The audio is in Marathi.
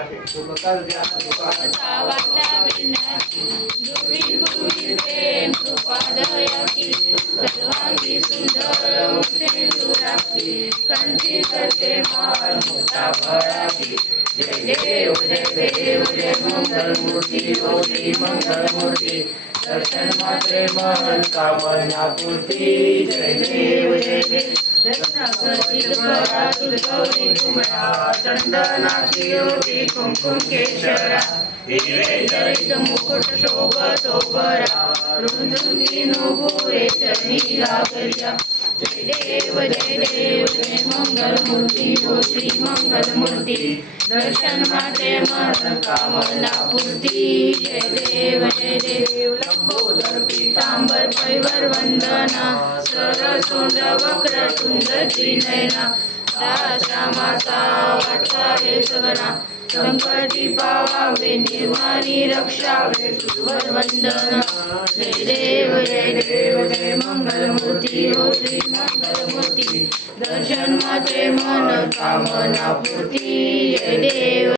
आता वाटा विनाची दुर्वी पूर्वी प्रेम कृपा दया की सर्वांगी सुंदर सिंधुराची कंठी करते मान मोठा फळाची जय देव जय मंगलमूर्ती ओ श्री मंगलमूर्ती दर्शन मात्रे मन कामना पूर्ती जय देव चंदनाची योगी कुंकुम केशरा हिरे जरित मुकुट शोभतो बरा रुंदुंदी नुपुरे चरणी घागरिया जय देव जय मंगलमूर्ती ओ श्री मंगलमूर्ती दर्शन मात्रे मन कामना पूर्ती जय देव लंबोदर पीतांबर पैवर वंदना सरसुंड वक्रतुंड त्रिनयना रामाचा वाटला रे सगळा संकटी पावावे निर्माणी रक्षावे सुवर वंदना जय देव जय मंगलमूर्ती ओ श्री मंगलमूर्ती दर्शन मात्रे मन कामना पूर्ती जय देव